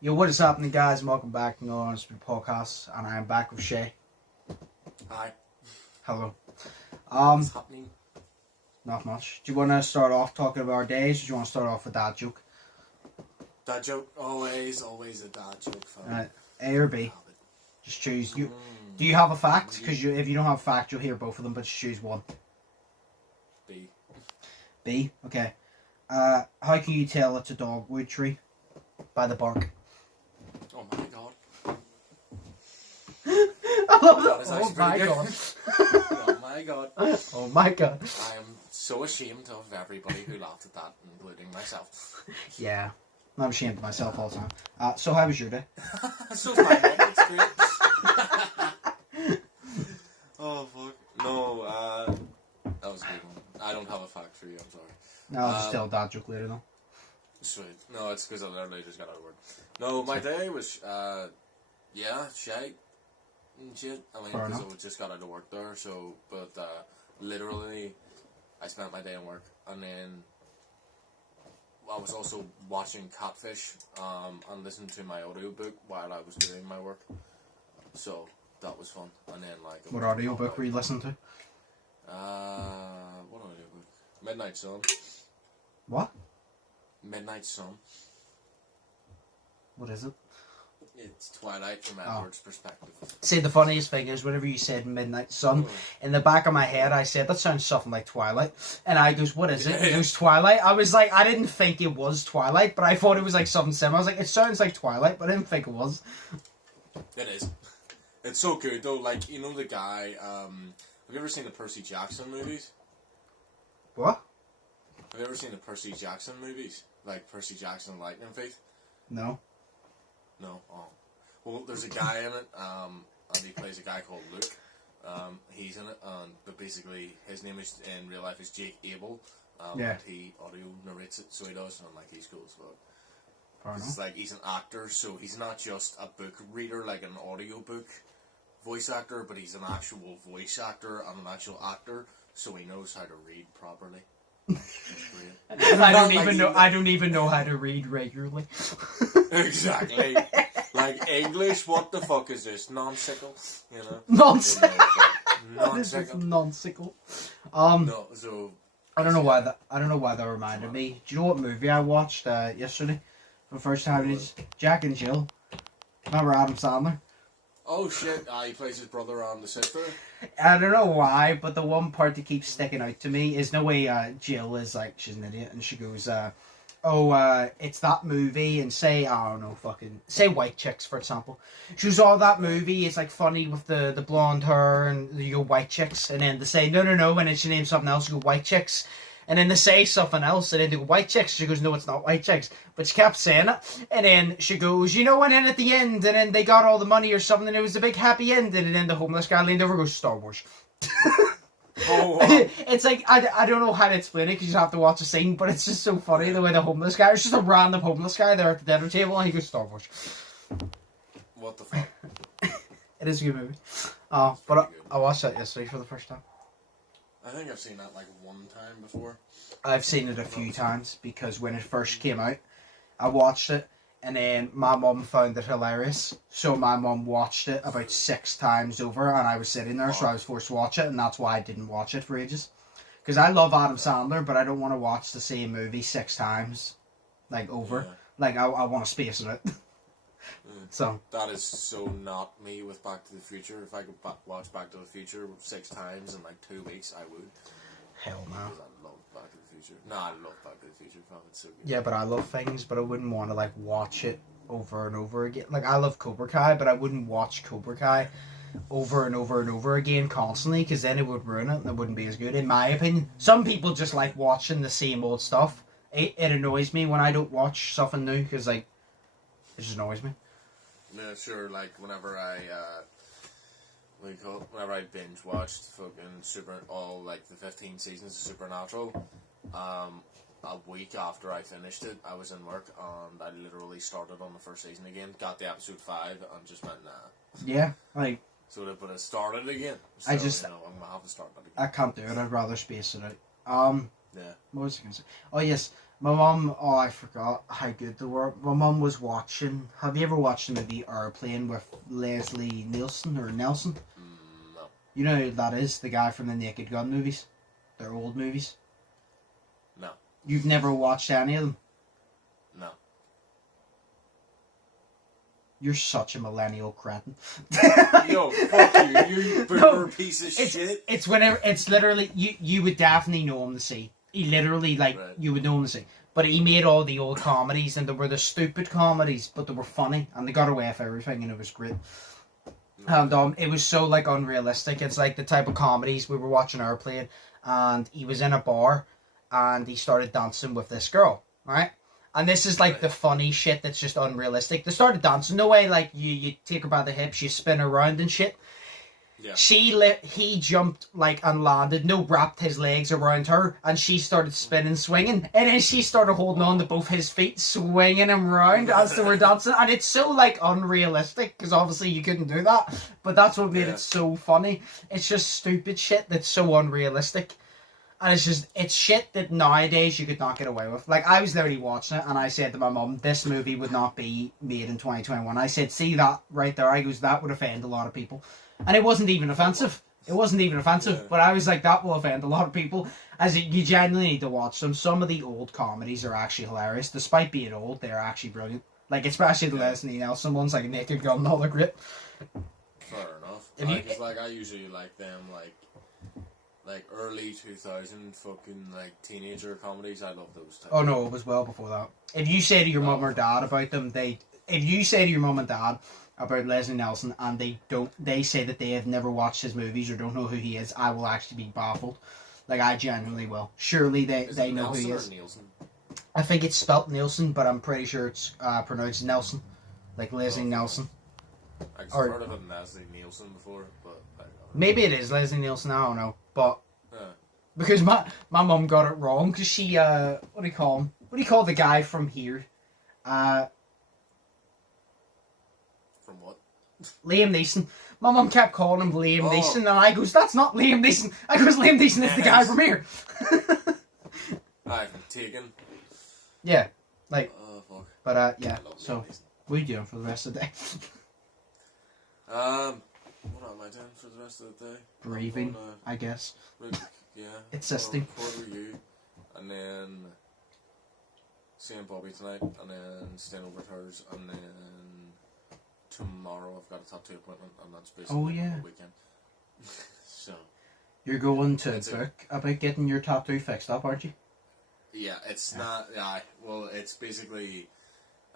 Yo, what is happening, guys? Welcome back to the Undisputed Podcast, and I am back with Shay. Hi. Hello. What's happening? Not much. Do you want to start off talking about our days, or do you want to start off with that joke? Dad joke, always a dad joke. A or B? Just choose. Do you have a fact? Because if you don't have a fact, you'll hear both of them, but just choose one. B. B? Okay. How can you tell it's a dogwood tree? By the bark. Oh my god. I love that. Oh my god. Oh my god. Oh my god. I am so ashamed of everybody who laughed at that, including myself. Yeah. I'm ashamed of myself all the time. So how was your day? So fine, it's great. Oh fuck. No, that was a good one. I don't have a fact for you, I'm sorry. No, I'll just tell a dad joke later though. Sweet. No, it's because I literally just got out of work. No, my day was, shite and shit. I mean, because I just got out of work there, so, but, literally, I spent my day in work, and then I was also watching Catfish, and listening to my audiobook while I was doing my work, so, that was fun, and then, like... What audiobook were you listening to? What audiobook? Midnight Sun. What? Midnight Sun. What is it? It's Twilight from Edward's perspective. See, the funniest thing is, whenever you said Midnight Sun, in the back of my head, I said, that sounds something like Twilight. And I goes, what is it? He goes, Twilight. I was like, I didn't think it was Twilight, but I thought it was like something similar. I was like, it sounds like Twilight, but I didn't think it was. It is. It's so good, though. Like, you know the guy, have you ever seen the Percy Jackson movies? What? Have you ever seen the Percy Jackson movies? Like Percy Jackson and Lightning Thief? No. No? Oh. Well, there's a guy in it, and he plays a guy called Luke. He's in it, but basically his name is in real life is Jake Abel. And he audio narrates it, so he does, and like he's cool as well. It's like he's an actor, so he's not just a book reader like an audiobook voice actor, but he's an actual voice actor and an actual actor, so he knows how to read properly. I don't even know how to read regularly. Exactly. Like English, what the fuck is this? Non-sickle? You know? Non-sickle. Non-sickle. Non-sickle. No, so I don't know why that reminded me. Do you know what movie I watched yesterday? For the first time, it's Jack and Jill. Remember Adam Sandler? Oh shit, he plays his brother and the sister. I don't know why, but the one part that keeps sticking out to me is no way Jill is like, she's an idiot, and she goes, it's that movie, and say, I don't know, say White Chicks, for example. She goes, that movie is like funny with the blonde hair, and you go White Chicks, and then they say, no, and then she names something else, you go White Chicks. And then they say something else, and then they go, White Chicks. She goes, no, it's not White Chicks. But she kept saying it. And then she goes, and then at the end, and then they got all the money or something, and it was a big happy end. And then the homeless guy leaned over and goes, Star Wars. It's like, I don't know how to explain it, because you have to watch the scene, but it's just so funny the way the homeless guy, it's just a random homeless guy there at the dinner table, and he goes, Star Wars. What the fuck? It is a good movie. But I watched that yesterday for the first time. I think I've seen that like one time before. I've seen it a few times because when it first came out, I watched it and then my mum found it hilarious. So my mum watched it about 6 times over and I was sitting there, so I was forced to watch it, and that's why I didn't watch it for ages. Because I love Adam Sandler, but I don't want to watch the same movie 6 times, like over. Yeah. Like I want to space it out. So that is so not me with Back to the Future. If I could watch Back to the Future 6 times in like 2 weeks, I would. Hell no. Because I love Back to the Future. No, I love Back to the Future. It's so good. Yeah, but I love things, but I wouldn't want to like watch it over and over again. Like I love Cobra Kai, but I wouldn't watch Cobra Kai over and over and over again constantly, because then it would ruin it and it wouldn't be as good, in my opinion. Some people just like watching the same old stuff. It annoys me when I don't watch something new, because like it just annoys me. Yeah, sure. Like whenever I binge watched fucking all like the 15 seasons of Supernatural, a week after I finished it, I was in work and I literally started on the first season again, got the episode 5, and just went nah. Yeah, like. So but it started again. So, I'm gonna have to start that again. I can't do it. I'd rather space it out. Yeah. What was I gonna say? Oh yes. My mum, oh, I forgot how good they were. My mum was watching. Have you ever watched the movie Airplane with Leslie Nielsen or Nelson? No. You know who that is? The guy from the Naked Gun movies. They're old movies. No. You've never watched any of them? No. You're such a millennial cretin. Yo, fuck you boomer piece of shit. It's whenever, it's literally, you would definitely know him to see. He literally, like, right. You would know him to see. But he made all the old comedies, and they were the stupid comedies, but they were funny, and they got away with everything, and it was great. And it was so, like, unrealistic. It's like the type of comedies. We were watching Airplane, and he was in a bar, and he started dancing with this girl, right? And this is like the funny shit that's just unrealistic. They started dancing. No way, like, you take her by the hips, you spin her around and shit. Yeah. He jumped, like, and landed, wrapped his legs around her, and she started spinning, swinging, and then she started holding on to both his feet, swinging him around as they were dancing, and it's so, like, unrealistic, because obviously you couldn't do that, but that's what made it so funny. It's just stupid shit that's so unrealistic, and it's shit that nowadays you could not get away with. Like, I was literally watching it, and I said to my mum, this movie would not be made in 2021. I said, see that right there? I goes, that would offend a lot of people. And it wasn't even offensive. But I was like, that will offend a lot of people. You genuinely need to watch them. Some of the old comedies are actually hilarious. Despite being old, they're actually brilliant. Like, especially the Leslie Nielsen ones, like Naked Gun and all, they're great. Fair enough. Because, I usually like them, like early 2000 fucking, like, teenager comedies. I love those types. Oh, no, it was well before that. If you say to your mum or dad about them, if you say to your mum and dad about Leslie Nielsen and they say that they have never watched his movies or don't know who he is, I will actually be baffled. Like, I genuinely will. Surely they know who he is. Nielsen? I think it's spelt Nielsen, but I'm pretty sure it's pronounced Nelson. Like Leslie Nielsen. I've heard of him Leslie Nielsen before, but I don't know. Maybe it is Leslie Nielsen, I don't know. But because my mum got it wrong, because she what do you call him? What do you call the guy from here? From what? Liam Neeson. My mum kept calling him Liam Neeson, and I goes, that's not Liam Neeson. I goes, Liam Neeson is the guy from here. I've taken. Yeah, like. Oh fuck. But yeah. So, what are you doing for the rest of the day? What am I doing for the rest of the day? Breathing, I guess. Yeah. It's assisting. Record you, and then seeing Bobby tonight, and then staying over at hers, and then tomorrow I've got a tattoo appointment, and that's basically the weekend. So you're going to book about getting your tattoo fixed up, aren't you? Yeah, it's not. Yeah, well, it's basically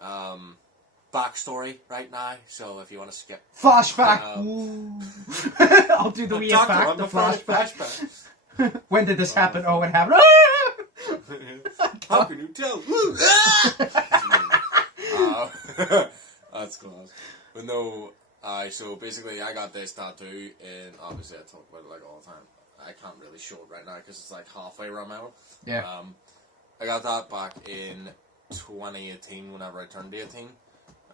backstory right now. So if you want to skip flashback, I'll do the wee effect, the flashback. When did this happen? Oh, it happened. How can you tell? That's class. But no, so basically I got this tattoo, and obviously I talk about it like all the time. I can't really show it right now because it's like halfway around my arm. Yeah. I got that back in 2018 whenever I turned 18.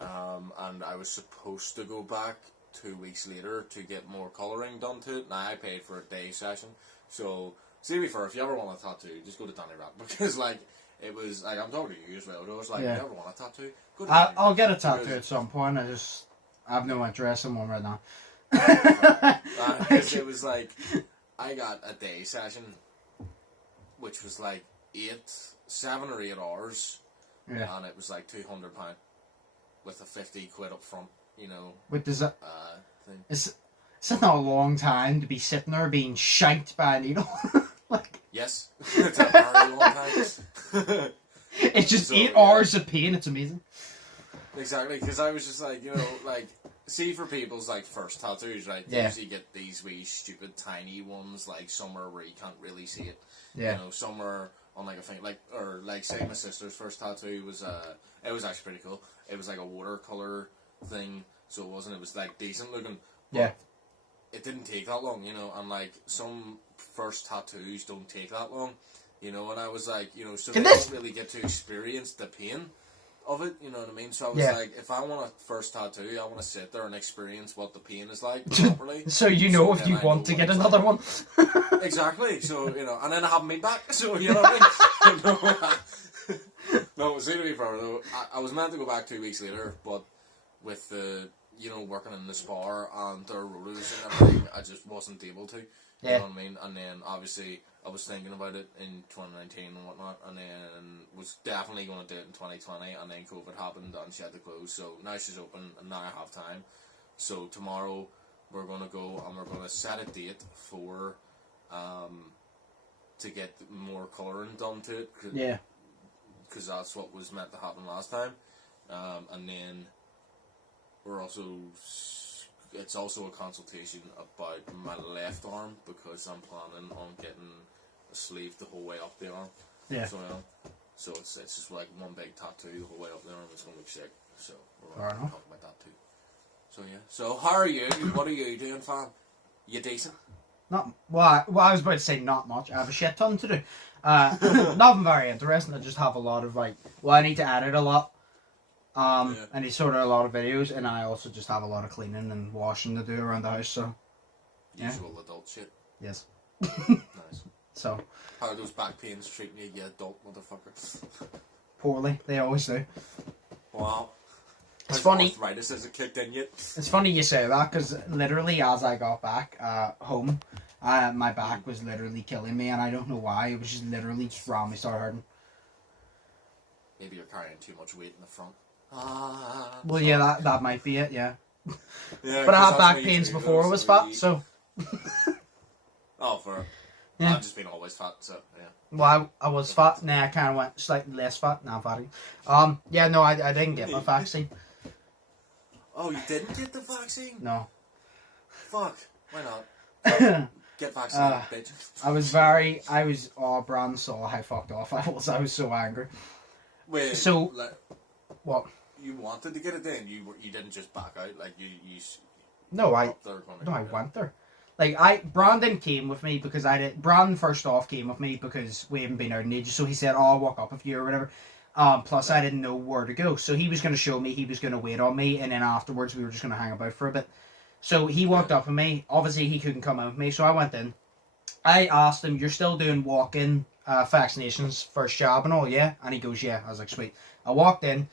And I was supposed to go back 2 weeks later to get more colouring done to it. Now I paid for a day session. So, see me for if you ever want a tattoo, just go to Danny Rat. Because, like, it was, like, I'm talking to you as well. It was like, if you ever want a tattoo, go to Danny I'll get a tattoo at some point. I have no interest in one right now. Because it was like, I got a day session, which was like 7 or 8 hours. Yeah. And it was like £200 with a 50 quid up front, you know. What does that thing. It's not a long time to be sitting there being shanked by a needle. Like, yes, it's a very long time. It's just 8 hours of pain. It's amazing. Exactly, because I was just like, you know, like, see for people's like first tattoos, right? They usually get these wee stupid tiny ones, like somewhere where you can't really see it. Yeah. You know, somewhere on like a thing, like, or like say my sister's first tattoo was it was actually pretty cool. It was like a watercolor thing, so it was like decent looking. Yeah. It didn't take that long, you know, and like some first tattoos don't take that long, you know, and I was like, you know, so they don't really get to experience the pain of it, you know what I mean? So I was like, if I want a first tattoo, I want to sit there and experience what the pain is like properly. So you know if you want to get another one. Exactly. So, you know, and then I have me back, so, you know what I mean? No, see, to be fair though, I was meant to go back 2 weeks later, but with the, working in the spa and their rotas and everything, I just wasn't able to. Yeah. You know what I mean? And then, obviously, I was thinking about it in 2019 and whatnot, and then was definitely going to do it in 2020, and then COVID happened and she had to close. So now she's open, and now I have time. So tomorrow we're going to go and we're going to set a date for to get more colouring done to it. Yeah. Because that's what was meant to happen last time. And then we're also... It's also a consultation about my left arm because I'm planning on getting a sleeve the whole way up the arm. Yeah. So it's just like one big tattoo the whole way up the arm. It's going to look sick. So we're Fair going to enough. talk about that too. So yeah. So how are you? What are you doing, fam? You decent? I was about to say not much. I have a shit ton to do. Nothing very interesting. I just have a lot of I need to edit a lot. I need to sort out a lot of videos, and I also just have a lot of cleaning and washing to do around the house. So usual adult shit. Yes. Nice. So how are those back pains treating you, you adult motherfucker? Poorly. They always do. Wow. It's funny. Arthritis hasn't kicked in yet. It's funny you say that because literally as I got back home, my back was literally killing me, and I don't know why. It was just literally just randomly started hurting. Maybe you're carrying too much weight in the front. Well, yeah, that might be it. Yeah. Yeah, but I had back pains before I was fat, so. Oh, for. Yeah. I've just been always fat, so yeah. Well, I was fat. Nah, I kind of went slightly less fat. Now I'm fatty. Yeah, no, I didn't get my vaccine. Oh, you didn't get the vaccine? No. Fuck. Why not? Get vaccinated, bitch. Brand saw how fucked off I was. I was so angry. Wait, so, what? You wanted to get it then? You didn't just back out? Like, you No, I went there. Like, Brandon came with me because Brandon first off came with me because we haven't been out in ages, so he said, I'll walk up with you or whatever. Plus I didn't know where to go, so he was going to show me, he was going to wait on me, and then afterwards we were just going to hang about for a bit. So he walked up with me. Obviously he couldn't come out with me, so I went in. I asked him, you're still doing walk-in vaccinations, first jab and all, yeah? And he goes, yeah. I was like, sweet. I walked in,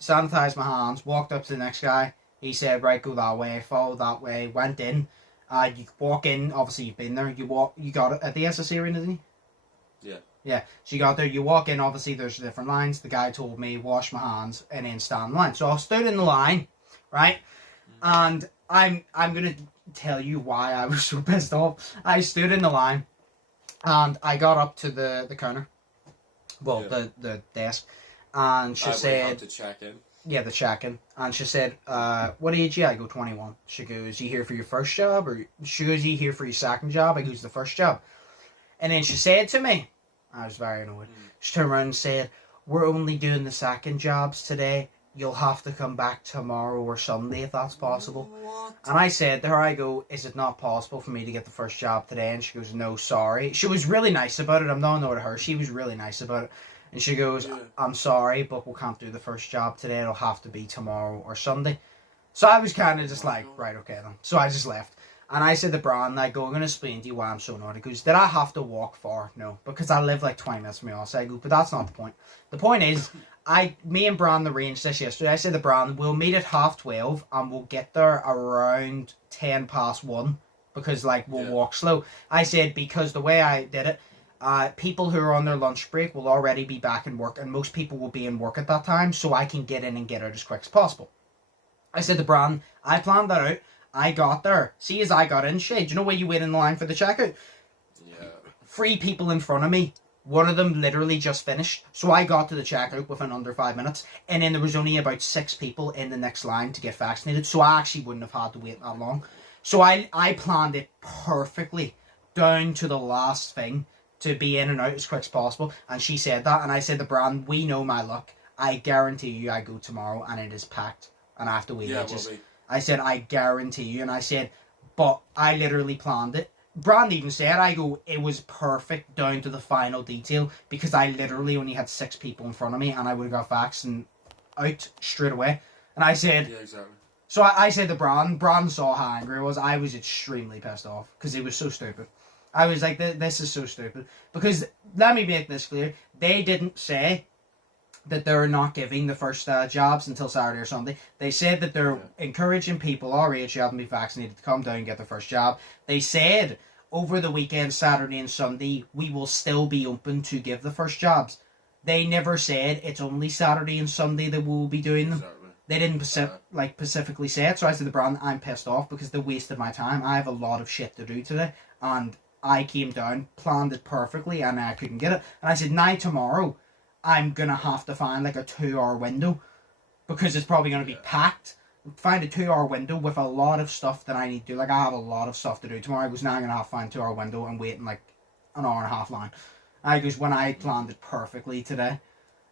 sanitised my hands, walked up to the next guy. He said, right, go that way, follow that way, went in. You walk in, obviously you've been there, you got it at the SSC arena, didn't you? Yeah. Yeah, so you got there, you walk in, obviously there's different lines. The guy told me, wash my hands, and then stand in line. So I stood in the line, right? And I'm going to tell you why I was so pissed off. I stood in the line, and I got up to the counter. Well, the desk. And she said... to check in. Yeah, the check-in. And she said, what age are you? I go, 21. She goes, you here for your first job? Or she goes, you here for your second job? I goes, the first job. And then she said to me, I was very annoyed. She turned around and said, we're only doing the second jobs today. You'll have to come back tomorrow or Sunday if that's possible. What? And I said to her, I go, is it not possible for me to get the first job today? And she goes, no, sorry. She was really nice about it. I'm not annoyed at her. She was really nice about it. And she goes, I'm sorry, but we can't do the first job today. It'll have to be tomorrow or Sunday. So I was kind of just like, right, okay then. So I just left. And I said to Brian, I go, I'm going to explain to you why I'm so annoyed. He goes, did I have to walk far? No, because I live like 20 minutes from your house. I go, but that's not the point. The point is, me and Brian arranged this yesterday. I said to Brian, we'll meet at 12:30 and we'll get there around 1:10 because like we'll walk slow. I said, because the way I did it, people who are on their lunch break will already be back in work, and most people will be in work at that time, so I can get in and get out as quick as possible. I said to Brian, I planned that out. I got there. See, as I got in, do you know where you wait in the line for the checkout? Yeah. 3 people in front of me. One of them literally just finished. So I got to the checkout within under 5 minutes. And then there was only about 6 people in the next line to get vaccinated. So I actually wouldn't have had to wait that long. So I planned it perfectly down to the last thing to be in and out as quick as possible. And she said that. And I said to Brian, we know my luck. I guarantee you I go tomorrow and it is packed. And I have to wait ages. I said, I guarantee you. And I said, but I literally planned it. Brand even said, I go, it was perfect down to the final detail because I literally only had 6 people in front of me and I would have got vaccinated out straight away. And I said, yeah, exactly. So I said to Brand saw how angry I was. I was extremely pissed off because it was so stupid. I was like, this is so stupid. Because, let me make this clear, they didn't say that they're not giving the first jabs until Saturday or Sunday. They said that they're encouraging people our age who haven't been vaccinated to come down and get their first jab. They said over the weekend, Saturday and Sunday, we will still be open to give the first jabs. They never said it's only Saturday and Sunday that we'll be doing them. Exactly. They didn't specifically say it, so I said to the brand, I'm pissed off because they wasted my time. I have a lot of shit to do today, and I came down, planned it perfectly, and I couldn't get it. And I said, now tomorrow, I'm going to have to find like a 2-hour window because it's probably going to be packed. Find a 2-hour window with a lot of stuff that I need to do. Like, I have a lot of stuff to do tomorrow. I goes, now I'm going to have to find a 2-hour window and wait in like an hour and a half line. I goes, when I planned it perfectly today.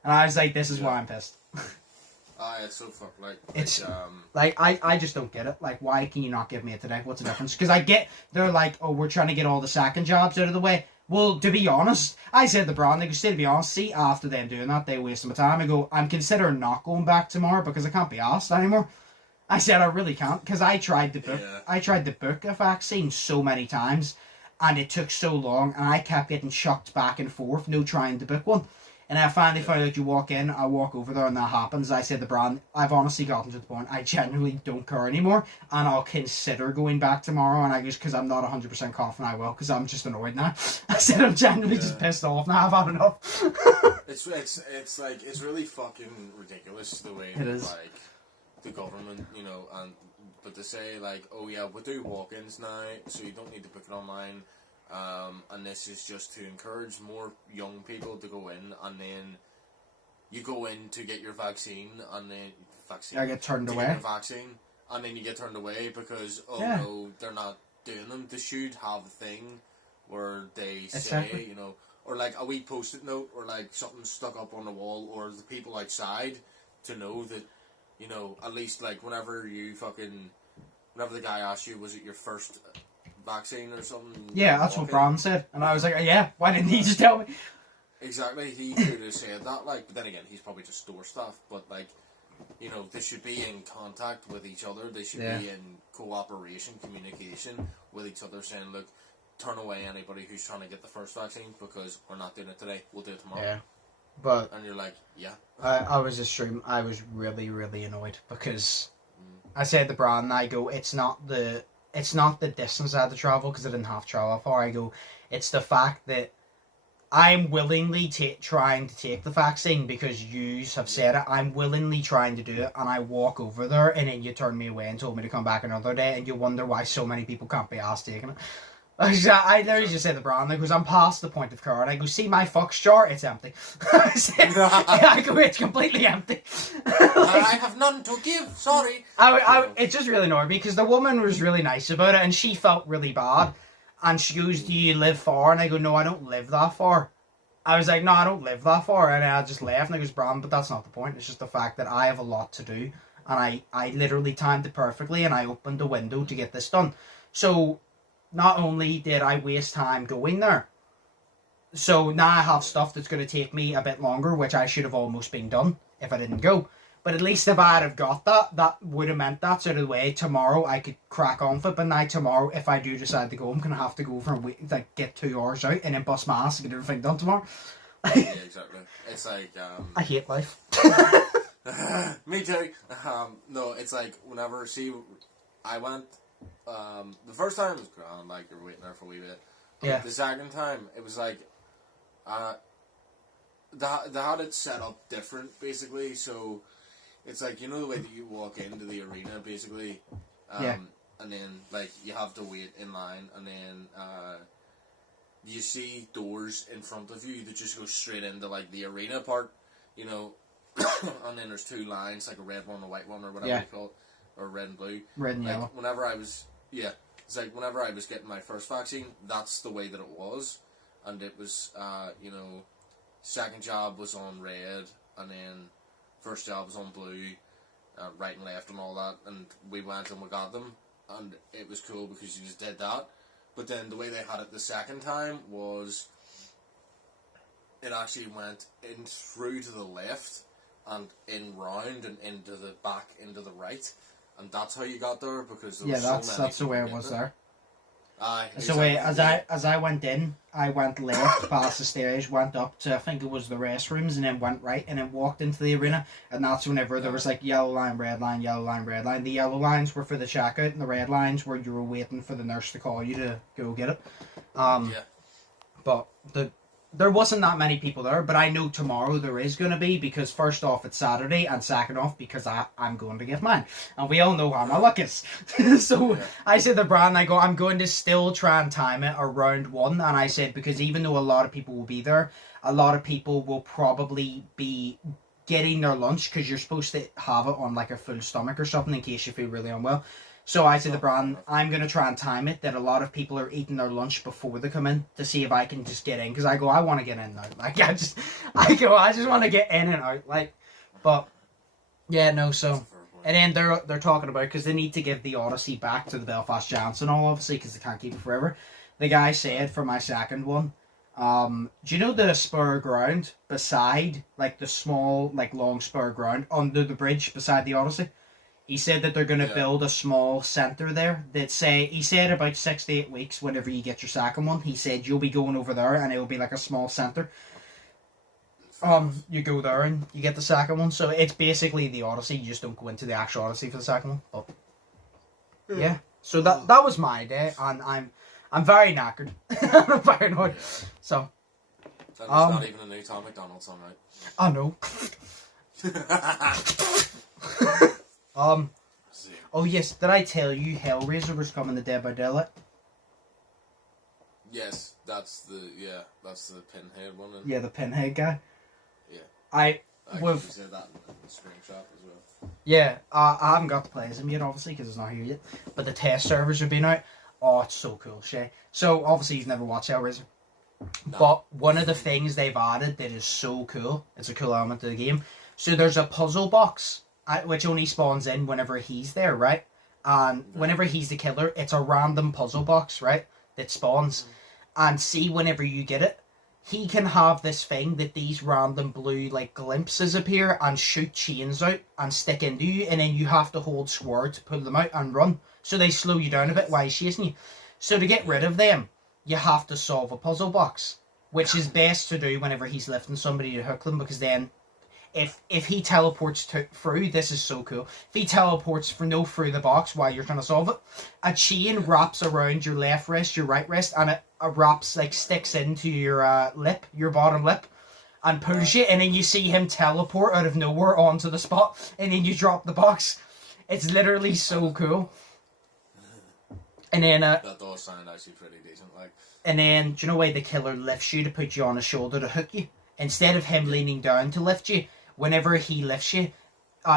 And I was like, this is why I'm pissed. It's so fucked. I just don't get it. Like, why can you not give me it today? What's the difference? Because I get, they're like, oh, we're trying to get all the second jobs out of the way. Well, to be honest, I said to the brand, they go, to be honest, see, after them doing that, they wasted my time. I go, I'm considering not going back tomorrow because I can't be asked anymore. I said, I really can't, because I tried to book a vaccine so many times, and it took so long, and I kept getting shocked back and forth, no trying to book one. And I finally found out you walk in, I walk over there, and that happens. I said to the brand, I've honestly gotten to the point, I genuinely don't care anymore, and I'll consider going back tomorrow, and I just, because I'm not 100% confident I will, because I'm just annoyed now. I said, I'm genuinely just pissed off now, I've had enough. It's like, it's really fucking ridiculous the way it is. Like, the government, you know, but to say like, oh yeah, we'll do walk-ins now, so you don't need to book it online, and this is just to encourage more young people to go in, and then you go in to get your vaccine, and then I get turned away. Get your vaccine, and then you get turned away because no, they're not doing them. They should have a thing where they say, you know, or like a wee post-it note, or like something stuck up on the wall, or the people outside to know that. You know, at least, like, whenever the guy asked you, was it your first vaccine or something? Yeah, that's what Brown said. And I was like, yeah, why didn't he just tell me? Exactly, he could have said that, like, but then again, he's probably just store staff, but, like, you know, they should be in contact with each other, they should be in cooperation, communication with each other, saying, look, turn away anybody who's trying to get the first vaccine, because we're not doing it today, we'll do it tomorrow. Yeah. But and you're like, yeah. I was I was really, really annoyed because I said to Brandon, I go, it's not the distance I had to travel because I didn't have to travel far. I go, it's the fact that I'm willingly trying to take the vaccine because you have said it. I'm willingly trying to do it, and I walk over there, and then you turn me away and told me to come back another day, and you wonder why so many people can't be asked taking it. I literally just said to Brandon, because I'm past the point of care, and I go, see my Fox jar? It's empty. I go, it's completely empty. I have none to give, sorry. It just really annoyed me, because the woman was really nice about it, and she felt really bad. And she goes, do you live far? And I go, no, I don't live that far. I was like, no, I don't live that far. And I just left, and I goes, Brandon, but that's not the point. It's just the fact that I have a lot to do. And I literally timed it perfectly, and I opened the window to get this done. So not only did I waste time going there, so now I have stuff that's going to take me a bit longer, which I should have almost been done if I didn't go. But at least if I'd have got that would have meant that's out of the way. Tomorrow I could crack on for it, but now tomorrow, if I do decide to go, I'm going to have to go for a week, like get 2 hours out and then bust my ass and get everything done tomorrow. Yeah, exactly. It's like... I hate life. Me too. No, it's like, whenever, I went... the first time it was grand, like you're waiting there for a wee bit. But the second time, it was like, they had it set up different, basically. So it's like, you know the way that you walk into the arena, basically, and then like you have to wait in line, and then you see doors in front of you that just go straight into like the arena part, you know, and then there's 2 lines, like a red one, a white one, or whatever you call it. Or red and blue. Red and like, yellow. It's like whenever I was getting my first vaccine, that's the way that it was. And it was, you know, second job was on red, and then first job was on blue, right and left and all that. And we went and we got them, and it was cool because you just did that. But then the way they had it the second time was, it actually went in through to the left, and in round, and into the back, into the right. And that's how you got there, because there was so many that's the way it was there. Aye. So as I went in, I went left past the stairs, went up to I think it was the restrooms, and then went right, and then walked into the arena. And that's whenever there was like yellow line, red line, yellow line, red line. The yellow lines were for the checkout, and the red lines were you were waiting for the nurse to call you to go get it. But there wasn't that many people there, but I know tomorrow there is going to be, because first off it's Saturday, and second off because I'm going to get mine, and we all know how my luck is. So I said to Brand, I go, I'm going to still try and time it around 1, and I said, because even though a lot of people will be there, a lot of people will probably be getting their lunch, because you're supposed to have it on like a full stomach or something in case you feel really unwell. So I said to Brand, I'm going to try and time it that a lot of people are eating their lunch before they come in to see if I can just get in. Because I go, I want to get in now. Like, I just want to get in and out. Like, but, yeah, no, so. And then they're talking about, because they need to give the Odyssey back to the Belfast Giants and all, obviously, because they can't keep it forever. The guy said for my second one, do you know the spur ground beside, like, the small, like, long spur ground under the bridge beside the Odyssey? He said that they're going to build a small centre there. He said about 6 to 8 weeks, whenever you get your second one, he said you'll be going over there and it'll be like a small centre. You go there and you get the second one. So it's basically the Odyssey. You just don't go into the actual Odyssey for the second one. But yeah. So that was my day, and I'm very knackered. I'm very annoyed. So. There's not even a new Tom McDonald song, right? I know. Oh yes, did I tell you Hellraiser was coming to Dead by Daylight? Yes, that's the Pinhead one. Yeah, the Pinhead guy. Yeah. I said that in the screenshot as well. Yeah, I haven't got to play as him yet, obviously, because it's not here yet. But the test servers have been out. Oh, it's so cool, Shay. So, obviously, you've never watched Hellraiser. No. But one of the things they've added that is so cool, it's a cool element of the game. So, there's a puzzle box, which only spawns in whenever he's there, right? And whenever he's the killer, it's a random puzzle box, right? That spawns. And see, whenever you get it, he can have this thing that these random blue, like, glimpses appear and shoot chains out and stick into you, and then you have to hold square to pull them out and run. So they slow you down a bit while he's chasing you. So to get rid of them, you have to solve a puzzle box, which is best to do whenever he's lifting somebody to hook them, because then if he teleports through, this is so cool. If he teleports through the box while you're trying to solve it, a chain wraps around your left wrist, your right wrist, and it wraps, like, sticks into your lip, your bottom lip, and pulls you, and then you see him teleport out of nowhere onto the spot, and then you drop the box. It's literally so cool. And then that does sound actually pretty decent, like. And then, do you know why the killer lifts you to put you on his shoulder to hook you? Instead of him leaning down to lift you, whenever he lifts you,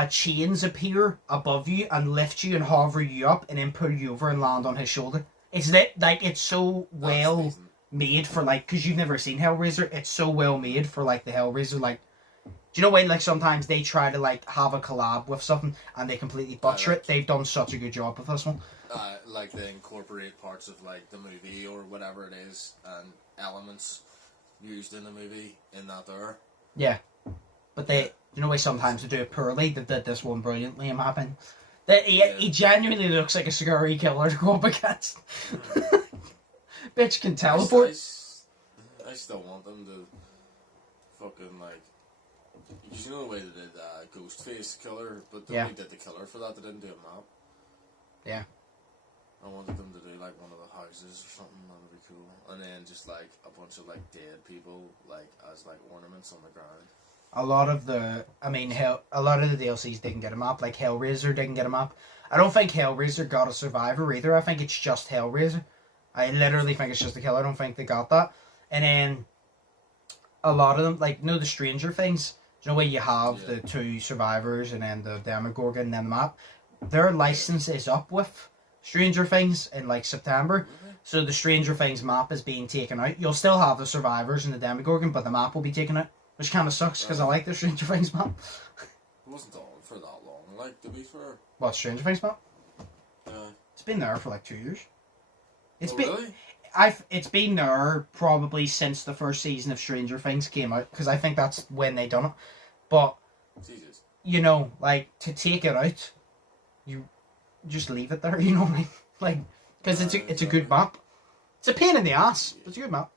chains appear above you and lift you and hover you up and then pull you over and land on his shoulder. It's like, it's so well made for, like, because you've never seen Hellraiser, it's so well made for, like, the Hellraiser, like, do you know when, like, sometimes they try to, like, have a collab with something and they completely butcher it? They've done such a good job with this one. Like, they incorporate parts of, like, the movie or whatever it is, and elements used in the movie in that there. Yeah. But you know why sometimes they do it poorly? They did this one brilliantly, in my opinion. He genuinely looks like a scary killer to go up against. Bitch can teleport. I still want them to fucking, like, you know the way they did Ghostface Killer, but they only did the killer for that, they didn't do a map. Yeah. I wanted them to do, like, one of the houses or something, that would be cool. And then just, like, a bunch of, like, dead people, like, as, like, ornaments on the ground. A lot of the DLCs didn't get a map, like Hellraiser didn't get a map. I don't think Hellraiser got a survivor either. I think it's just Hellraiser. I literally think it's just the killer. I don't think they got that. And then a lot of them, like, the Stranger Things, you know where you have the two survivors and then the Demogorgon and then the map? Their license is up with Stranger Things in, like, September. So the Stranger Things map is being taken out. You'll still have the survivors and the Demogorgon, but the map will be taken out. Which kind of sucks, because I like the Stranger Things map. It wasn't on for that long, like, to be fair. What, Stranger Things map? Yeah. It's been there for like 2 years. Really? It's been there probably since the first season of Stranger Things came out, because I think that's when they done it. But, Jesus. you know, like, to take it out, you just leave it there, you know what I mean? Like, because it's a good map. It's a pain in the ass, but it's a good map.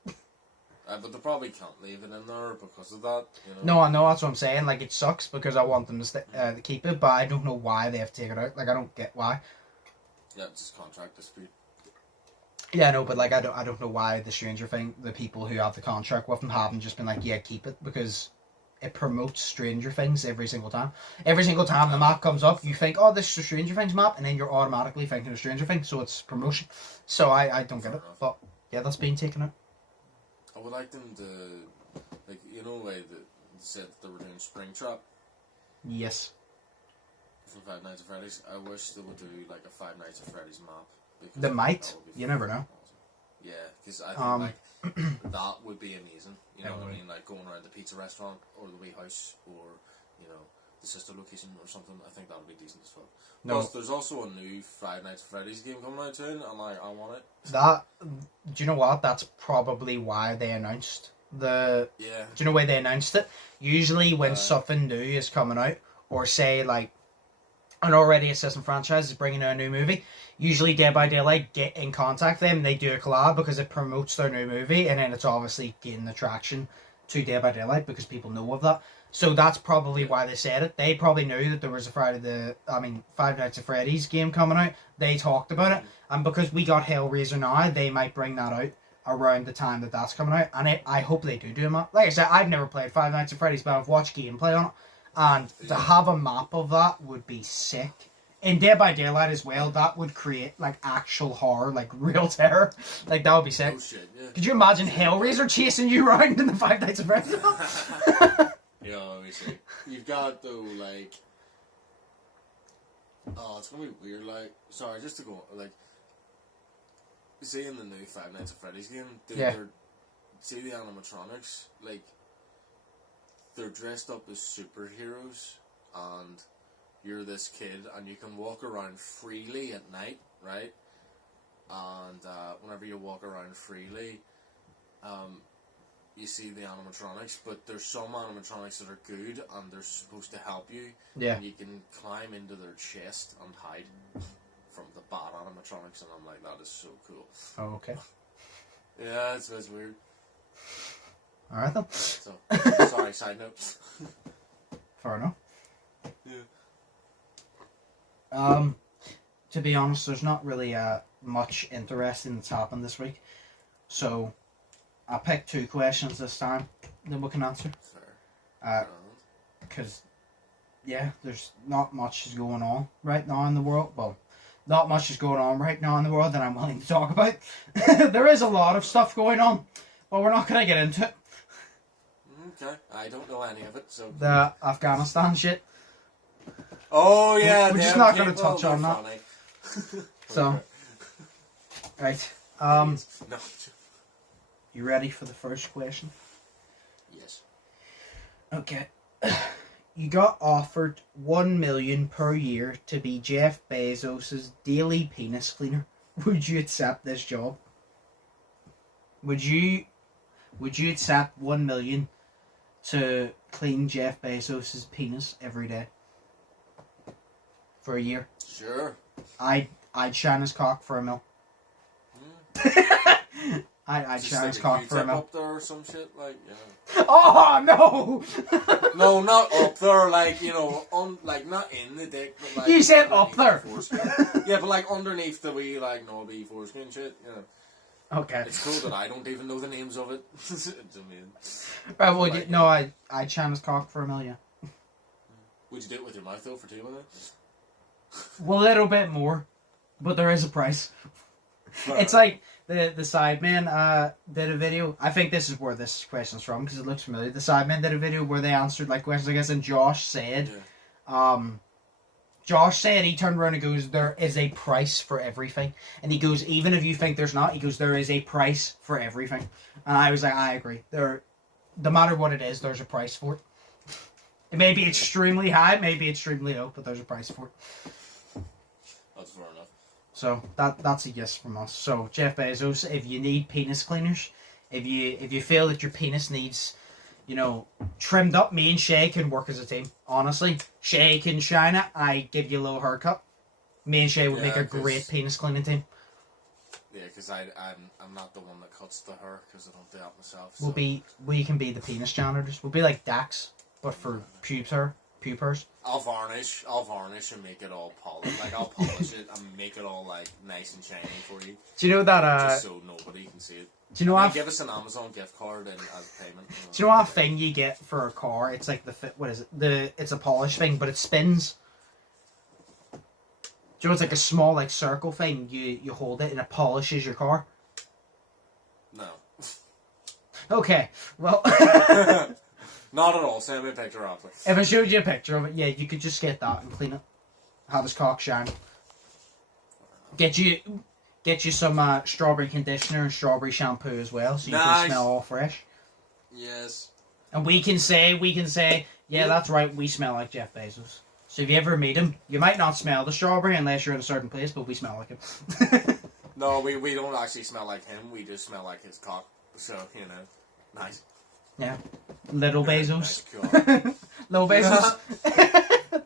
But they probably can't leave it in there because of that. You know? No, I know, that's what I'm saying. Like, it sucks because I want them to keep it, but I don't know why they have to take it out. Like, I don't get why. Yeah, it's just contract dispute. Yeah, no, but like I don't know why the people who have the contract with them haven't just been like, yeah, keep it, because it promotes Stranger Things every single time. Every single time the map comes up, you think, oh, this is a Stranger Things map, and then you're automatically thinking of Stranger Things, so it's promotion. So I don't get it, but yeah, that's being taken out. I would like them to, like, you know, way that they said that they were doing Springtrap. Yes. For Five Nights at Freddy's. I wish they would do like a Five Nights at Freddy's map. They might. You never know. Awesome. Yeah, because I think like that would be amazing. You know what I mean? Like going around the pizza restaurant or the wee house or, you know, the sister location or something. I think that would be decent as fuck. No. Plus, there's also a new Five Nights at Freddy's game coming out soon. I'm like, I want it. Do you know what? That's probably why they announced the. Yeah. Do you know why they announced it? Usually, when something new is coming out, or say like an already existing franchise is bringing out a new movie, usually Dead by Daylight get in contact with them and they do a collab because it promotes their new movie, and then it's obviously gaining attraction to Dead by Daylight because people know of that. So that's probably why they said it. They probably knew that there was a Five Nights at Freddy's game coming out. They talked about it, and because we got Hellraiser now, they might bring that out around the time that that's coming out. And I hope they do a map. Like I said, I've never played Five Nights at Freddy's, but I've watched gameplay on it. And to have a map of that would be sick. In Dead by Daylight as well, that would create like actual horror, like real terror. Like that would be sick. Oh shit, yeah. Could you imagine Hellraiser chasing you around in the Five Nights at Freddy's? Yeah, obviously. You've got though like, oh, it's gonna be weird. Like, sorry, just to go like, see in the new Five Nights at Freddy's game, see the animatronics, like, they're dressed up as superheroes, and you're this kid, and you can walk around freely at night, right? And whenever you walk around freely, you see the animatronics, but there's some animatronics that are good, and they're supposed to help you. Yeah. And you can climb into their chest and hide from the bad animatronics, and I'm like, that is so cool. Oh, okay. Yeah, it's weird. Alright then. So, sorry, side note. Fair enough. Yeah. To be honest, there's not really much interesting that's happened this week. So, I picked 2 questions this time that we can answer. Fair. Because, there's not much is going on right now in the world. Well, not much is going on right now in the world that I'm willing to talk about. There is a lot of stuff going on, but we're not going to get into it. Okay, I don't know any of it, so... The Afghanistan shit. Oh, yeah, we're just not going to touch on that. So, right. No. You ready for the first question? Yes. Okay. You got offered $1 million per year to be Jeff Bezos' daily penis cleaner. Would you accept this job? Would you accept $1 million to clean Jeff Bezos' penis every day for a year? Sure. I'd shine his cock for $1 million. I'd shine his cock for $1 million. Up there or some shit, like, Oh no! No, not up there, like, you know, like not in the dick, but like. You said up there. Yeah, but like underneath the wee, like, knobby foreskin shit. Okay. It's cool that I don't even know the names of it. It's amazing. Right, well, like, no, I'd shine his cock for $1 million. Would you do it with your mouth though for 2 minutes? Well, a little bit more, but there is a price. It's like the Sidemen did a video. I think this is where this question's from because it looks familiar. The Sidemen did a video where they answered like questions, I guess, and Josh said, he turned around and goes, "There is a price for everything," and he goes, "Even if you think there's not," he goes, "There is a price for everything," and I was like, I agree. No matter what it is, there's a price for it. It may be extremely high, maybe extremely low, but there's a price for it. That's fair enough. So that's a yes from us. So Jeff Bezos, if you need penis cleaners, if you feel that your penis needs, trimmed up, me and Shay can work as a team. Honestly, Shay can shine it. I give you a little haircut. Me and Shay would make a great penis cleaning team. Yeah, because I'm not the one that cuts the hair because I don't do that myself. So. We can be the penis janitors. We'll be like Dax, but for pubers. I'll varnish and make it all polished. Like I'll polish it and make it all like nice and shiny for you. Do you know that? Just so nobody can see it. Do you know what? Give us an Amazon gift card and as payment. Do you know what thing you get for a car? It's like what is it? It's a polish thing, but it spins. Do you know it's like a small like circle thing? You hold it and it polishes your car. No. Okay, well. Not at all. Send me a picture of it. If I showed you a picture of it, yeah, you could just get that and clean it. Have his cock shine. Get you some strawberry conditioner and strawberry shampoo as well, so you can smell all fresh. Yes. And we can say, yeah, that's right, we smell like Jeff Bezos. So if you ever meet him, you might not smell the strawberry unless you're in a certain place, but we smell like him. No, we don't actually smell like him. We just smell like his cock. So, nice. Yeah. Little Bezos. Nice. Little Bezos.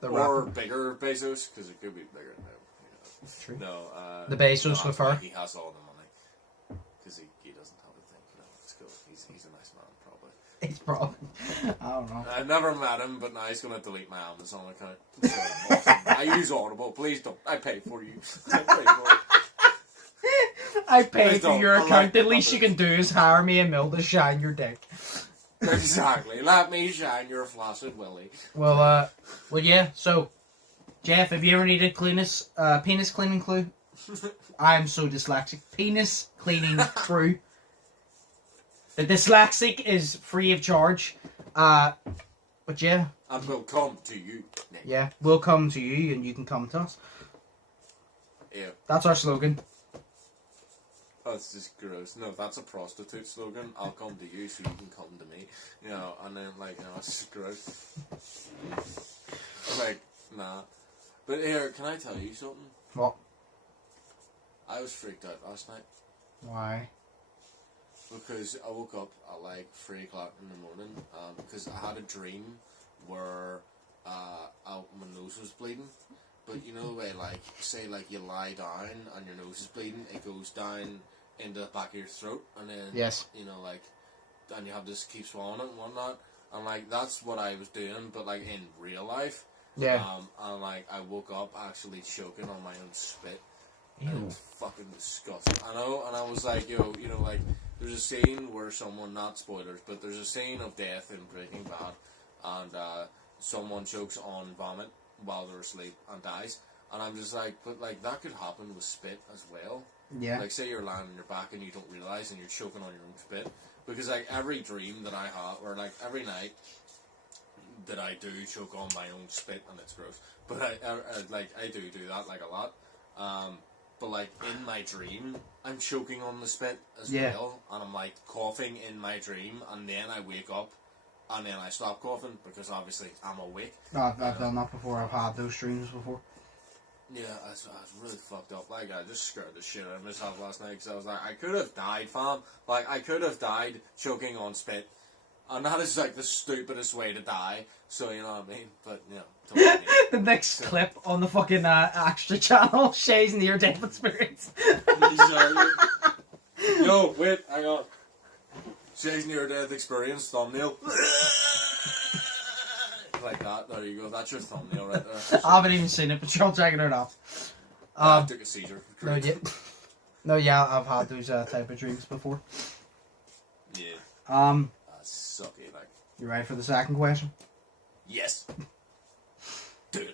Or bigger Bezos, because it could be bigger than him. True. No, the Bezos with her. He has all the money. Because he doesn't have a thing. No, it's cool. He's a nice man, probably. He's probably. I don't know. I've never met him, but now he's going to delete my Amazon account. So, I use Audible. Please don't. I pay for you. I pay for your account. The least you can do is hire me a mill to shine your dick. Exactly. Let me shine your flaccid willy. Well, yeah. So, Jeff, have you ever needed penis cleaning clue? I'm so dyslexic. Penis cleaning crew. The dyslexic is free of charge. But yeah. And we'll come to you, Nick. Yeah, we'll come to you and you can come to us. Yeah. That's our slogan. Oh, it's just gross. No, that's a prostitute slogan. I'll come to you so you can come to me. And then, it's just gross. Nah. But here, can I tell you something? What? I was freaked out last night. Why? Because I woke up at 3 o'clock in the morning. Because I had a dream where my nose was bleeding. But you know the way, say you lie down and your nose is bleeding, it goes down into the back of your throat, and then, yes. And you have to just keep swallowing it and whatnot. And, that's what I was doing, but, in real life. Yeah. And, I woke up actually choking on my own spit. Ew. And it was fucking disgusting. I know, and I was like, there's a scene where someone, not spoilers, but there's a scene of death in Breaking Bad, and someone chokes on vomit while they're asleep and dies. And I'm just like, but that could happen with spit as well. Yeah. Say you're lying on your back and you don't realise and you're choking on your own spit. Because every dream that I have, or every night that I do choke on my own spit, and it's gross. But I do that a lot. But in my dream, I'm choking on the spit as well, and I'm coughing in my dream, and then I wake up, and then I stop coughing because obviously I'm awake. I've done that before. I've had those dreams before. Yeah, I was really fucked up. I just scared the shit out of myself last night because I was like, I could have died, fam. I could have died choking on spit. And that is the stupidest way to die. So, you know what I mean? But, totally. The next clip on the fucking extra channel, Shay's near-death experience. Yo, wait, hang on. Shay's near-death experience, thumbnail. Like that, there you go. That's your thumbnail right there. I haven't even seen it, but you're checking it out. I took a seizure. I've had those type of dreams before. Yeah. Sucky, You ready for the second question? Yes. Dude.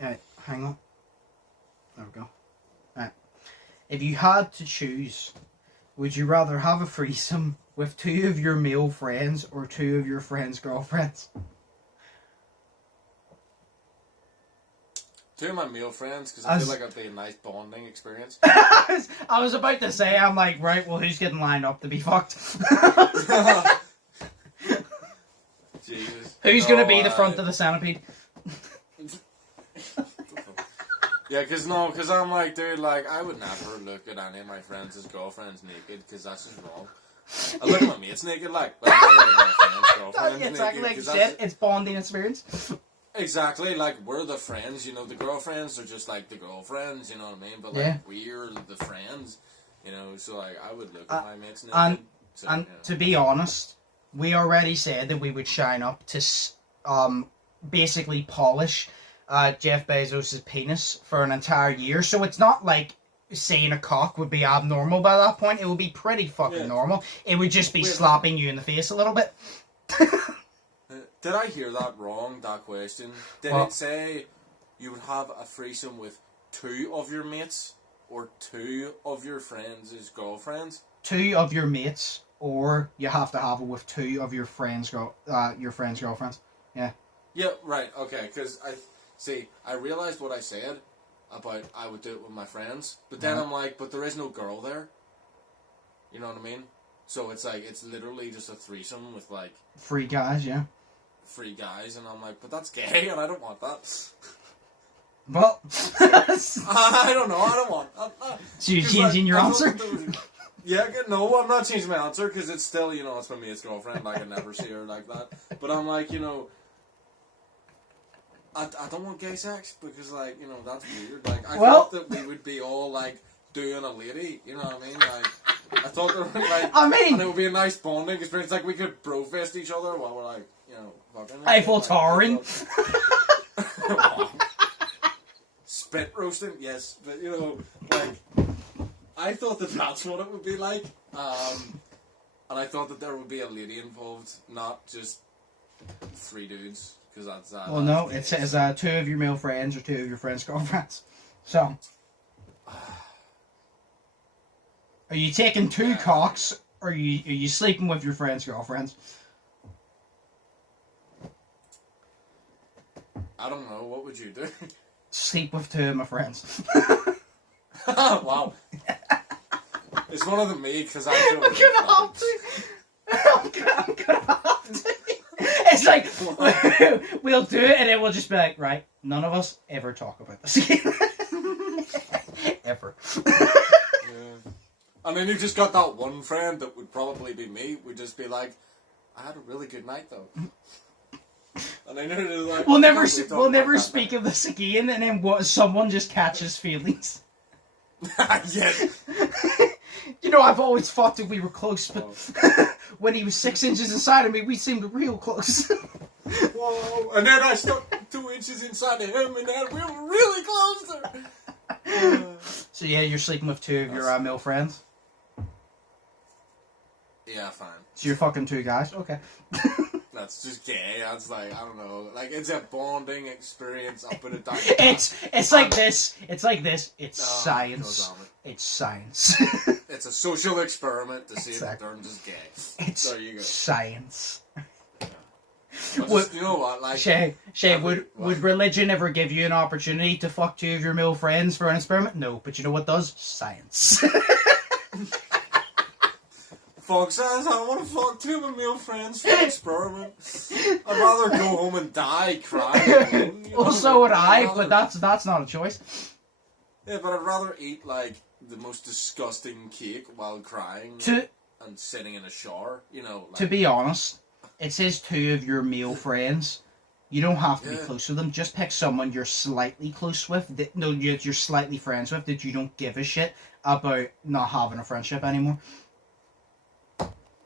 Alright, hang on. There we go. Alright. If you had to choose, would you rather have a threesome with 2 of your male friends or 2 of your friends' girlfriends? 2 of my male friends, because I feel like it'd be a nice bonding experience. I was about to say, I'm like, right, well, who's getting lined up to be fucked? Jesus. Who's going to be the front of the centipede? Yeah, because I'm like, dude, I would never look at any of my friends' girlfriends naked, because that's just wrong. I look at my mates naked, but I never look at my friends' girlfriends Exactly, naked. shit, it's bonding experience. Exactly, like, we're the friends, you know, the girlfriends are just like the girlfriends, you know what I mean? But, like, we're the friends, you know, so, like, I would look at my mates naked. So, and to be honest, we already said that we would shine up to basically polish Jeff Bezos' penis for an entire year, so it's not like seeing a cock would be abnormal by that point. It would be pretty fucking normal. It would just be slapping you in the face a little bit. Did I hear that wrong, that question? Did it say you would have a threesome with 2 of your mates or 2 of your friends' girlfriends? 2 of your mates, or you have to have it with 2 of your friends' girlfriends. Yeah. Yeah, right, okay, because I realised what I said about I would do it with my friends, but then I'm like, but there is no girl there. You know what I mean? So it's like, it's literally just a threesome with like... 3 guys, yeah. 3 guys, and I'm like, but that's gay, and I don't want that. Well... I don't know, I don't want that. So you're changing your answer? Yeah, no, I'm not changing my answer, because it's still, you know, it's my mate's girlfriend, like, I never see her like that. But I'm like, you know... I don't want gay sex, because, like, you know, that's weird. Like, I thought that we would be all, like, doing a lady, you know what I mean? Like... I thought there were like, and it would be a nice bonding experience. Like we could bro fist each other while we're like, you know, fucking. Eiffel Towering. Spit roasting, yes, but you know, like, I thought that that's what it would be like, and I thought that there would be a lady involved, not just 3 dudes, because that's. Well, no, it says 2 of your male friends or 2 of your friends' girlfriends. So. Are you taking 2 cocks, or are you sleeping with your friends' girlfriends? I don't know. What would you do? Sleep with 2 of my friends. Wow. It's one of them me, because I feel I'm gonna have to. It's like, we'll do it, and then we'll just be like, right, none of us ever talk about this again. Ever. And then you just got that one friend that would probably be me, would just be like, I had a really good night though. And then you're like, we'll never speak of this again, and then someone just catches feelings. Yes. You know, I've always thought that we were close, but when he was 6 inches inside of me, we seemed real close. Whoa. And then I stuck 2 inches inside of him, and then we were really close there. So yeah, you're sleeping with 2 of your male friends? Yeah, fine. So you're fucking 2 guys? Okay. That's just gay. That's like, I don't know. Like, it's a bonding experience. I'll put it down. It's like this. It's like this. It's science. It's science. It's a social experiment to see if it turns as gay. It's there you go. Science. Yeah. Just, you know what? Like, Shay, would religion ever give you an opportunity to fuck 2 of your male friends for an experiment? No, but you know what does? Science. Fuck says I want to fuck 2 of my male friends for an experiment. I'd rather go home and die crying. Well, so would I, but that's not a choice. Yeah, but I'd rather eat like the most disgusting cake while crying and sitting in a shower. You know. Like, to be honest, it says 2 of your male friends. You don't have to be close with them. Just pick someone you're slightly close with. You're slightly friends with that you don't give a shit about not having a friendship anymore.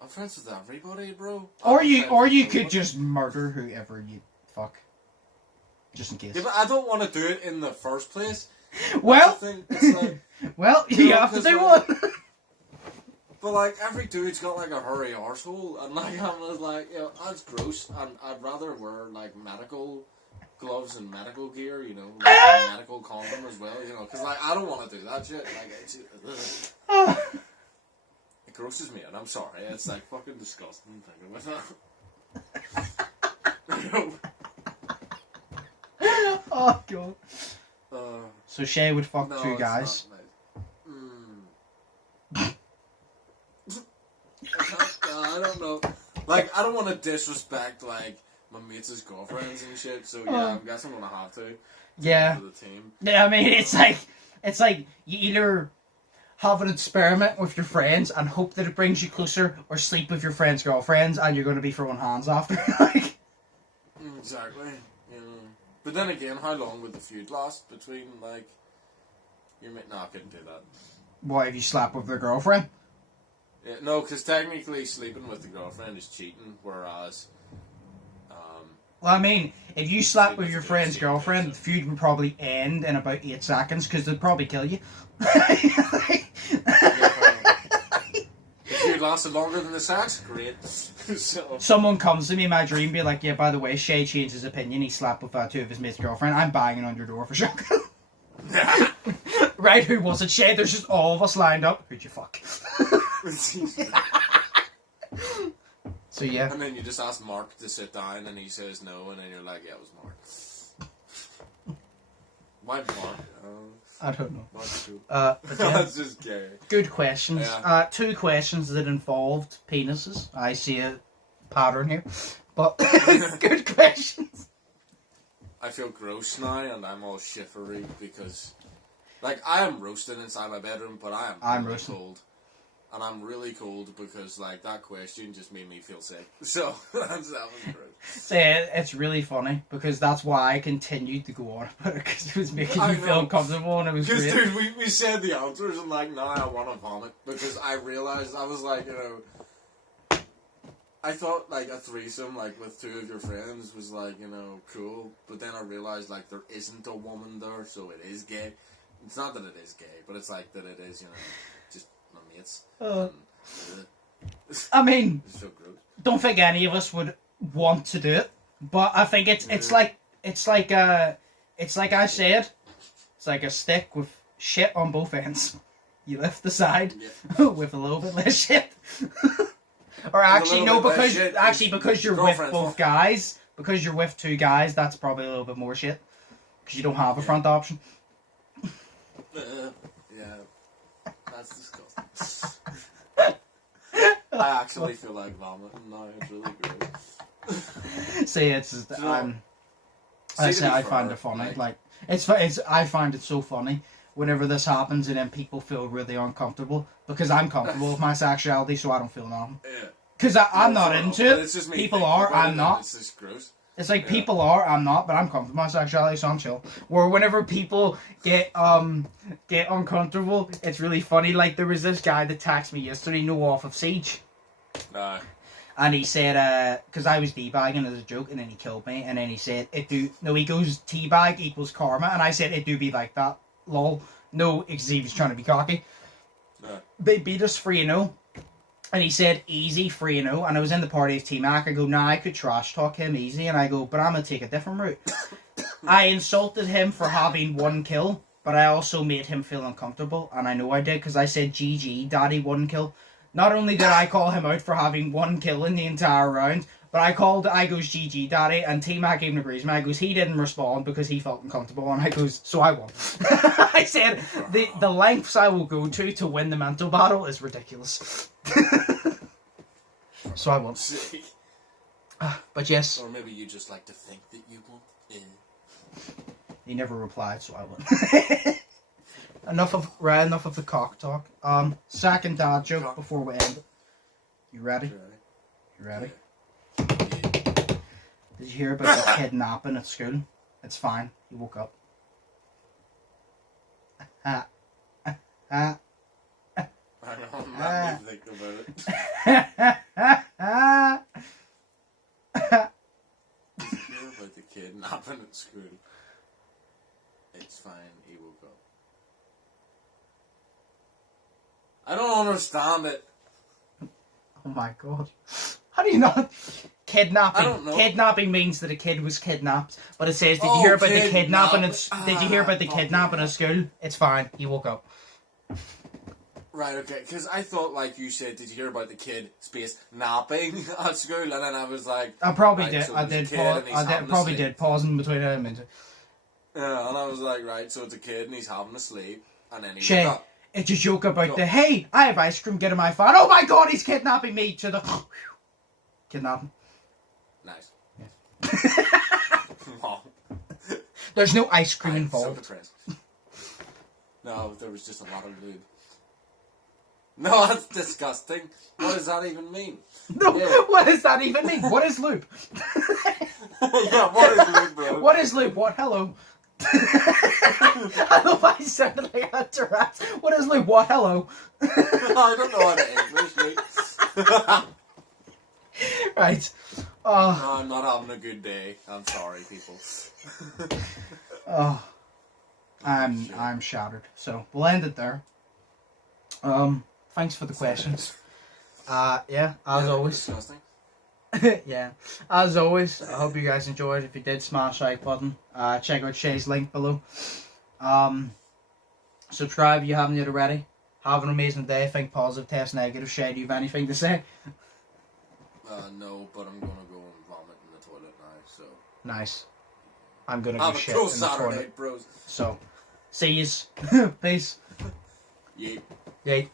I'm friends with everybody, bro. Or you could just murder whoever you fuck. Just in case. Yeah, but I don't want to do it in the first place. Well, it's like, well, you have to do one. But like every dude's got like a hairy arsehole, and like I'm just like, you know, that's gross. And I'd rather wear like medical gloves and medical gear, you know, like a medical condom as well, you know, because like I don't want to do that shit. Like it's. It grosses me out. I'm sorry. It's like fucking disgusting thinking about that. Oh god. So Shay would fuck 2 guys. I don't know. Like I don't want to disrespect like my mates' girlfriends and shit. So yeah, I guess I'm gonna have to. Yeah. The team. Yeah, I mean it's like you either have an experiment with your friends and hope that it brings you closer, or sleep with your friends' girlfriends and you're going to be throwing hands after. Like, exactly. Yeah. But then again, how long would the feud last between, like, your mate? No, I couldn't do that. What, if you slap with their girlfriend? Yeah, no, because technically sleeping with the girlfriend is cheating, whereas... Well, I mean, if you slap with your Sleeping friend's with girlfriend, the the feud would probably end in about 8 seconds, because they'd probably kill you. The feud lasted longer than the sex? Great. So... Someone comes to me in my dream, be like, yeah, by the way, Shay changed his opinion, he slapped with 2 of his mates' girlfriend. I'm banging on your door for sure. Right, who was it, Shay? There's just all of us lined up. Who'd you fuck? So yeah. And then you just ask Mark to sit down, and he says no, and then you're like, yeah, it was Mark. Why Mark? I don't know. Mark's cool. But yeah, That's just gay. good questions. Yeah. 2 questions that involved penises. I see a pattern here. But good questions. I feel gross now, and I'm all shivery because, like, I am roasted inside my bedroom, but I'm really roasted. cold. And I'm really cold because, like, that question just made me feel sick. So, that was gross. So yeah, it's really funny because that's why I continued to go on about it, because it was making you feel uncomfortable and it was great. Because, dude, we said the answers and, like, now I want to vomit because I realized, I was like, you know, I thought, like, a threesome, like, with 2 of your friends was, like, you know, cool. But then I realized, like, there isn't a woman there, so it is gay. It's not that it is gay, but it's, like, that it is, you know, just my mates. I mean, It's so gross. don't think any of us would want to do it, but I think it's like I said, it's like a stick with shit on both ends. You lift the side with a little bit less shit. Or actually no, because you're with both guys, because you're with 2 guys, that's probably a little bit more shit because you don't have a front option. Yeah, that's disgusting. I actually feel like vomiting now. It's really gross. See, it's just, I find it funny. Like I find it so funny whenever this happens, and then people feel really uncomfortable because I'm comfortable with my sexuality, so I don't feel nothing. Yeah. Because I'm not into it. It's just me people are, I'm not. It's just gross. It's like people are, I'm not, but I'm comfortable with my sexuality, so I'm chill. Where whenever people get uncomfortable, it's really funny. Like there was this guy that texted me yesterday, no off of Siege. And he said, because I was teabagging as a joke, and then he killed me, and then he said, he goes, teabag equals karma, and I said, it do be like that, lol. No, because he was trying to be cocky. They beat us 3-0, and he said, easy 3-0, and I was in the party of T-Mac, I go, nah, I could trash talk him easy, and I go, but I'm going to take a different route. I insulted him for having 1 kill, but I also made him feel uncomfortable, and I know I did, because I said, GG, daddy, 1 kill. Not only did I call him out for having 1 kill in the entire round, but I goes, GG, daddy, and T-Mac even agrees with me. I goes, he didn't respond because he felt uncomfortable, and I goes, so I won. I said, the lengths I will go to win the mental battle is ridiculous. So I won. But yes. Or maybe you just like to think that you won. Yeah. He never replied, so I won. Enough of the cock talk. Second dad joke before we end it. You ready? You ready? Did you hear about the kidnapping at school? It's fine. He woke up. I don't know. Let me think about it. Did you hear about the kidnapping at school? It's fine. He woke up. I don't understand it. Oh my god. How do you not? Kidnapping. I don't know. Kidnapping means that a kid was kidnapped. But it says, did you hear about the kidnapping did you hear about the kidnapping at school? It's fine. He woke up. Right, okay. Because I thought, like you said, did you hear about the kid, napping at school? And then I was like... I probably right, did. So I probably did pause in between them. Yeah, and I was like, right, so it's a kid and he's having a sleep. And then he Shay, woke up. it's a joke about hey, I have ice cream, get in my phone. Oh my god, he's kidnapping me to the... Kidnapping. Nice. Yeah. Wow. There's no ice cream I'm involved. so depressed. No, there was just a lot of lube. No, that's disgusting. What does that even mean? No, Yeah. what does that even mean? What is lube? Yeah, what is loop, bro? What is loop? What? Hello. I love how I sounded like a Tourette. What is loop? What? Hello. I don't know how to English, mate. Right. No, I'm not having a good day. I'm sorry, people. Oh, I'm shattered. So we'll end it there. Thanks for the questions. Yeah, as always. Disgusting. Yeah, as always. I hope you guys enjoyed. If you did, smash like button. Check out Shay's link below. Subscribe if you haven't yet already. Have an amazing day. Think positive, test negative. Shay, do you have anything to say? No, but I'm gonna go and vomit in the toilet now. So Nice. I'm gonna have go a shit cool in the Saturday, toilet. bros. So, see yous. Peace. Yeah. Yay.